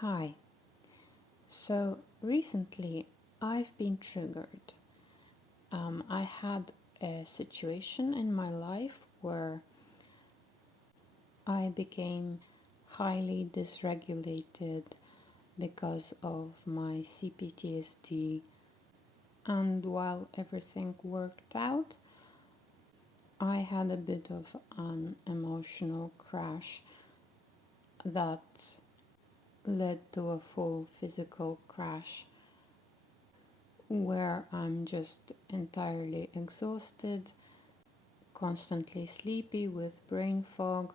Hi. So recently I've been triggered. I had a situation in my life where I became highly dysregulated because of my CPTSD, and while everything worked out, I had a bit of an emotional crash that led to a full physical crash where I'm just entirely exhausted, constantly sleepy with brain fog,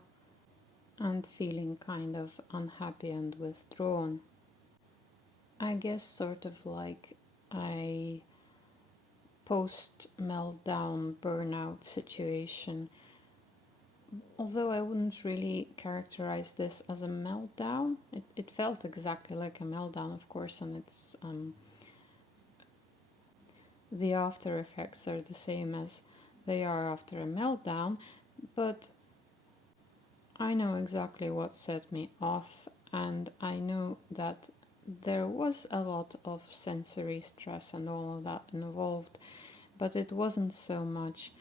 and feeling kind of unhappy and withdrawn. I guess sort of like a post meltdown burnout situation. Although I wouldn't really characterize this as a meltdown, it felt exactly like a meltdown, of course, and the after effects are the same as they are after a meltdown, but I know exactly what set me off, and I know that there was a lot of sensory stress and all of that involved, but it wasn't so much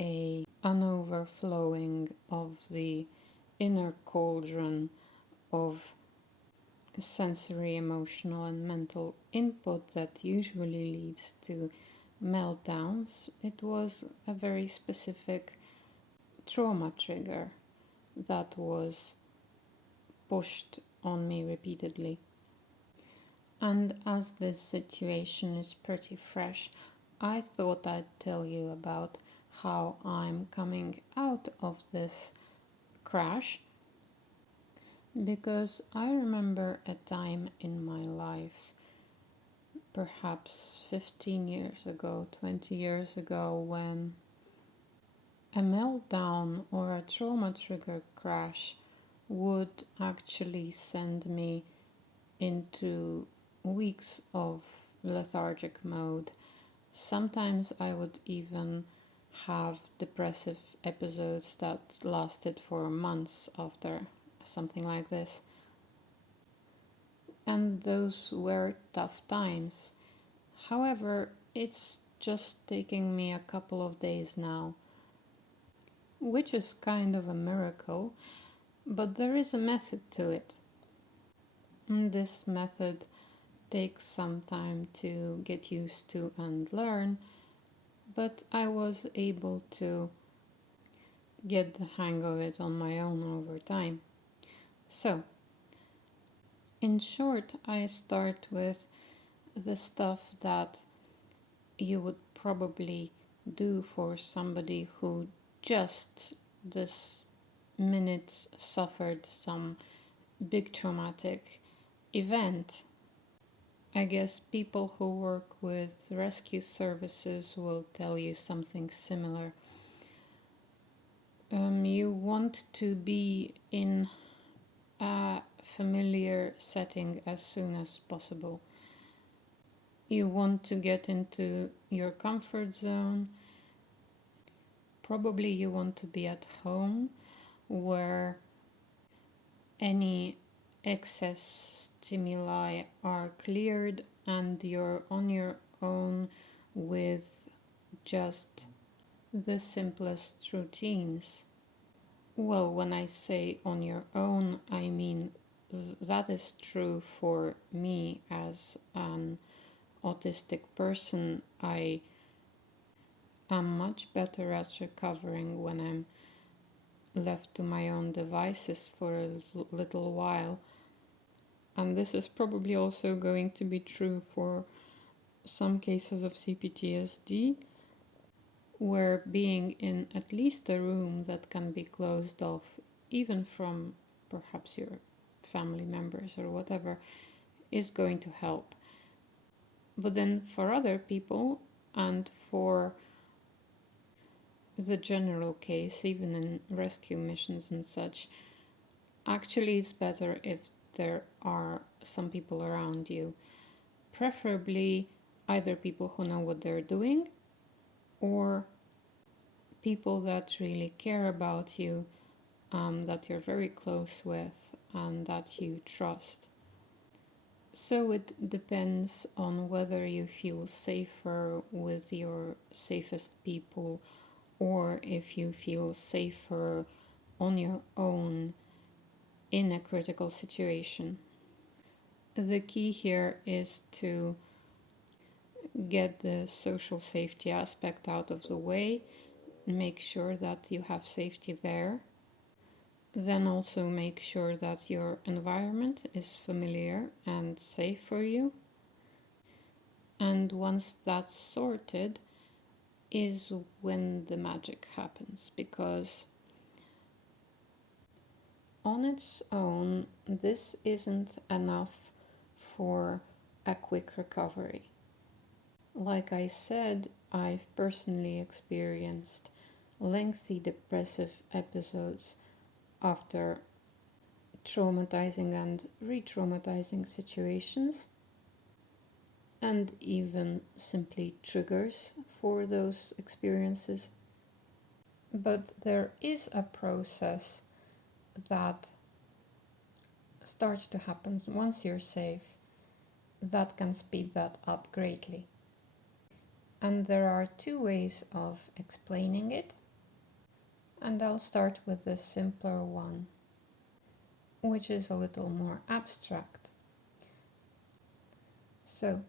an overflowing of the inner cauldron of sensory, emotional, and mental input that usually leads to meltdowns. It was a very specific trauma trigger that was pushed on me repeatedly. And as this situation is pretty fresh, I thought I'd tell you about how I'm coming out of this crash, because I remember a time in my life, perhaps 15 years ago, 20 years ago, when a meltdown or a trauma trigger crash would actually send me into weeks of lethargic mode. Sometimes I would even have depressive episodes that lasted for months after something like this. And those were tough times. However, it's just taking me a couple of days now, which is kind of a miracle, but there is a method to it. And this method takes some time to get used to and learn, but I was able to get the hang of it on my own over time. So, in short, I start with the stuff that you would probably do for somebody who just this minute suffered some big traumatic event. I guess people who work with rescue services will tell you something similar. You want to be in a familiar setting as soon as possible. You want to get into your comfort zone. Probably you want to be at home where any excess stimuli are cleared and you're on your own with just the simplest routines. Well, when I say on your own, I mean that is true for me as an autistic person. I am much better at recovering when I'm left to my own devices for a little while. And this is probably also going to be true for some cases of CPTSD, where being in at least a room that can be closed off, even from perhaps your family members or whatever, is going to help. But then for other people and for the general case, even in rescue missions and such, actually it's better if there are some people around you, preferably either people who know what they're doing or people that really care about you, that you're very close with and that you trust. So it depends on whether you feel safer with your safest people or if you feel safer on your own in a critical situation. The key here is to get the social safety aspect out of the way, make sure that you have safety there. Then also make sure that your environment is familiar and safe for you. And once that's sorted, is when the magic happens, because on its own, this isn't enough for a quick recovery. Like I said, I've personally experienced lengthy depressive episodes after traumatizing and re traumatizing situations, and even simply triggers for those experiences. But there is a process that starts to happen once you're safe that can speed that up greatly. And there are two ways of explaining it, and I'll start with the simpler one, which is a little more abstract. So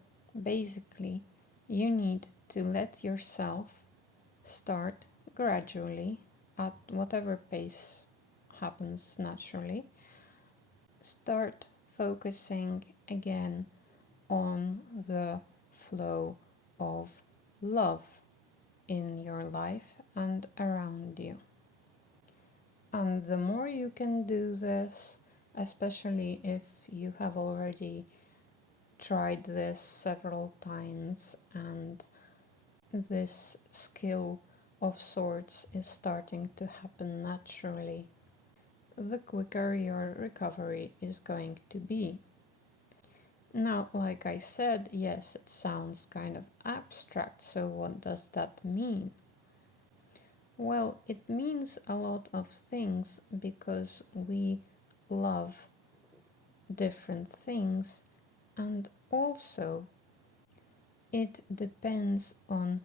basically, you need to let yourself start gradually at whatever pace happens naturally. Start focusing again on the flow of love in your life and around you. And the more you can do this, especially if you have already tried this several times and this skill of sorts is starting to happen naturally, the quicker your recovery is going to be. Now, like I said, yes, it sounds kind of abstract, so what does that mean? Well, it means a lot of things because we love different things, and also it depends on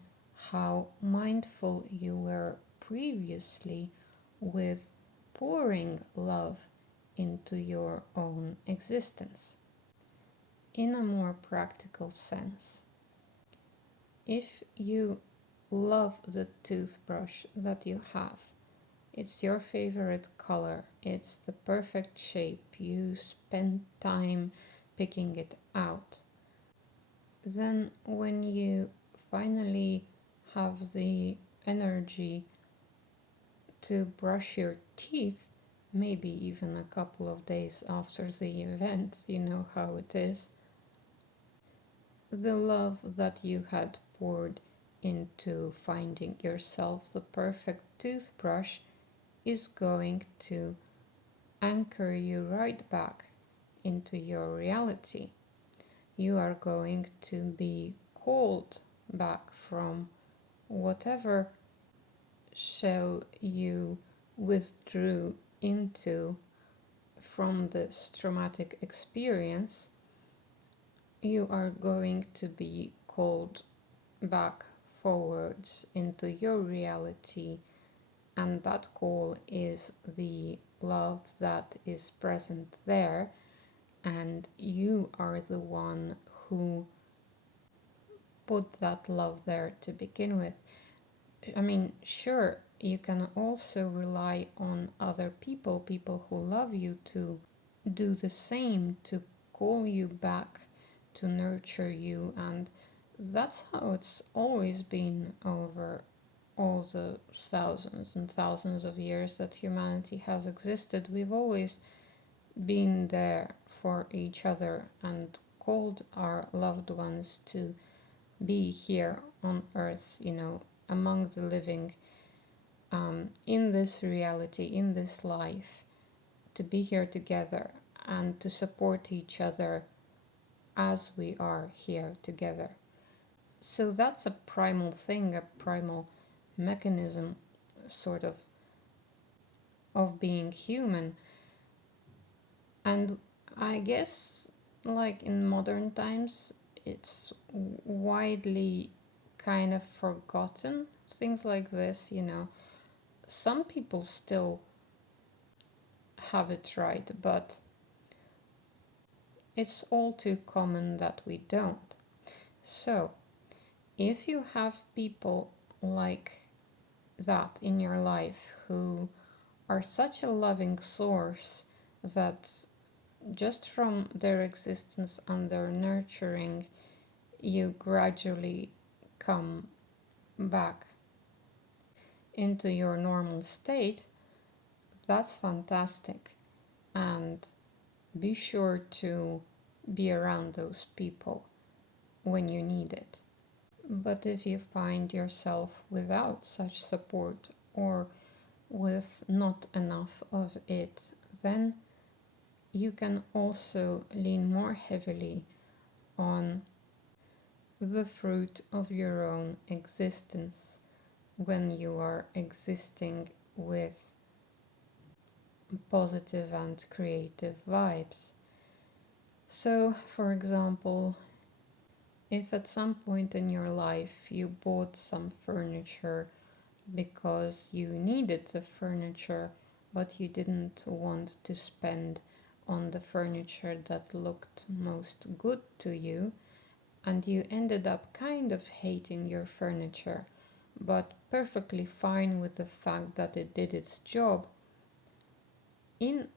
how mindful you were previously with pouring love into your own existence. In a more practical sense, if you love the toothbrush that you have, it's your favorite color, it's the perfect shape, you spend time picking it out, then when you finally have the energy to brush your teeth, maybe even a couple of days after the event, you know how it is, the love that you had poured into finding yourself the perfect toothbrush is going to anchor you right back into your reality. You are going to be called back from whatever shell you withdrew into from this traumatic experience. You are going to be called back forwards into your reality, and that call is the love that is present there, and you are the one who put that love there to begin with. I mean, sure, you can also rely on other people, people who love you, to do the same, to call you back, to nurture you, and that's how it's always been over all the thousands and thousands of years that humanity has existed. We've always been there for each other and called our loved ones to be here on earth, you know, among the living, in this reality, in this life, to be here together and to support each other as we are here together. So that's a primal thing, a primal mechanism, sort of being human. And I guess like in modern times, it's widely kind of forgotten. Things like this, some people still have it right, but it's all too common that we don't. So, if you have people like that in your life who are such a loving source that just from their existence and their nurturing, you gradually come back into your normal state, that's fantastic. And be sure to be around those people when you need it. But if you find yourself without such support or with not enough of it, then you can also lean more heavily on the fruit of your own existence when you are existing with positive and creative vibes. So, for example, if at some point in your life you bought some furniture because you needed the furniture, but you didn't want to spend on the furniture that looked most good to you, and you ended up kind of hating your furniture, but perfectly fine with the fact that it did its job, in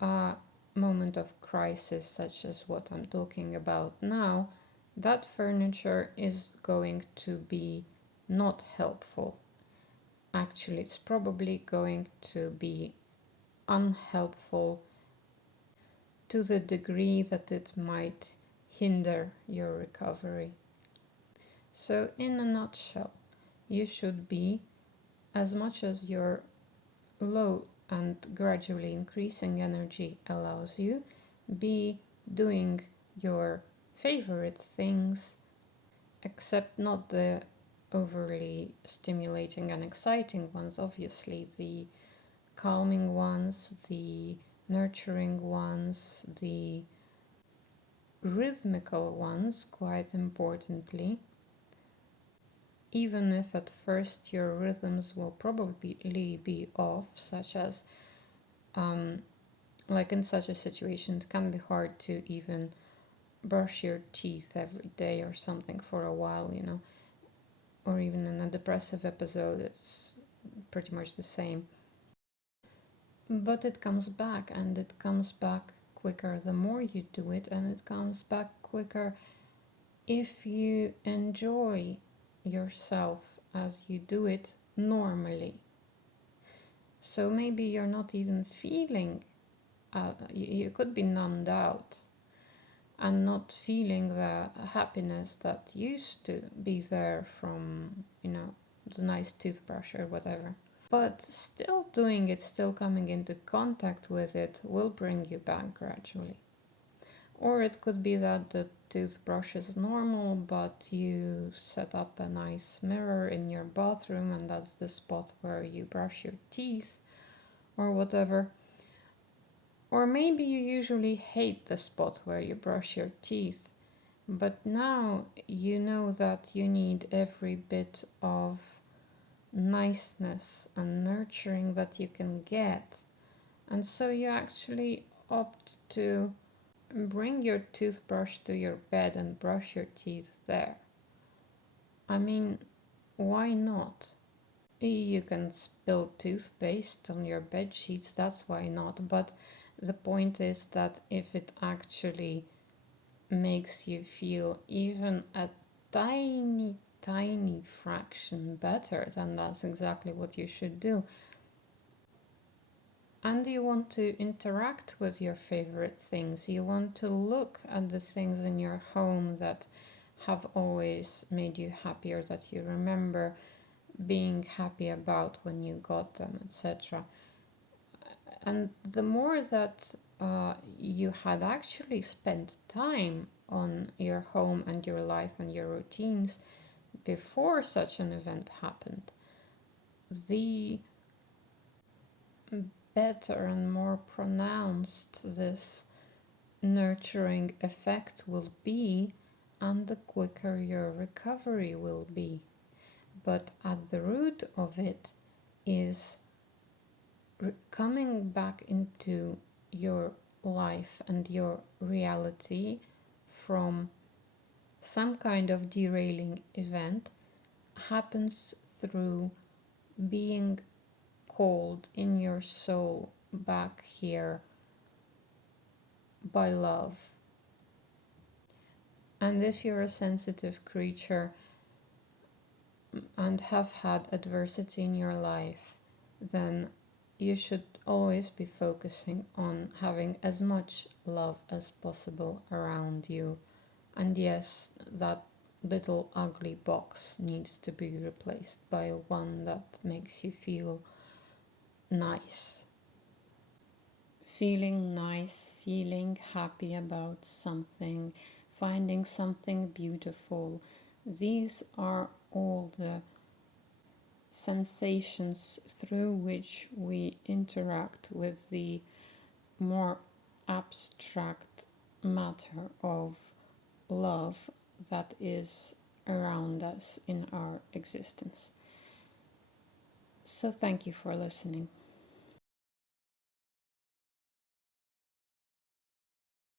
a moment of crisis such as what I'm talking about now, that furniture is going to be not helpful. Actually, it's probably going to be unhelpful to the degree that it might hinder your recovery. So, in a nutshell, you should be, as much as your low and gradually increasing energy allows you, be doing your favorite things, except not the overly stimulating and exciting ones, obviously, the calming ones, the nurturing ones, the rhythmical ones, quite importantly, even if at first your rhythms will probably be off, such as like in such a situation it can be hard to even brush your teeth every day or something for a while, or even in a depressive episode it's pretty much the same. But it comes back, and it comes back quicker the more you do it, and it comes back quicker if you enjoy yourself as you do it normally. So maybe you're not even feeling, you could be numbed out and not feeling the happiness that used to be there from, the nice toothbrush or whatever. But still doing it, still coming into contact with it, will bring you back gradually. Or it could be that the toothbrush is normal, but you set up a nice mirror in your bathroom and that's the spot where you brush your teeth or whatever. Or maybe you usually hate the spot where you brush your teeth, but now you know that you need every bit of niceness and nurturing that you can get. And so you actually opt to bring your toothbrush to your bed and brush your teeth there. I mean, why not? You can spill toothpaste on your bed sheets, that's why not. But the point is that if it actually makes you feel even a tiny fraction better, then that's exactly what you should do. And you want to interact with your favorite things. You want to look at the things in your home that have always made you happy, or that you remember being happy about when you got them, etc. And the more that you had actually spent time on your home and your life and your routines before such an event happened, the better and more pronounced this nurturing effect will be and the quicker your recovery will be. But at the root of it is coming back into your life and your reality from some kind of derailing event happens through being called in your soul back here by love. And if you're a sensitive creature and have had adversity in your life, then you should always be focusing on having as much love as possible around you. And yes, that little ugly box needs to be replaced by one that makes you feel nice. Feeling nice, feeling happy about something, finding something beautiful. These are all the sensations through which we interact with the more abstract matter of love that is around us in our existence. So thank you for listening.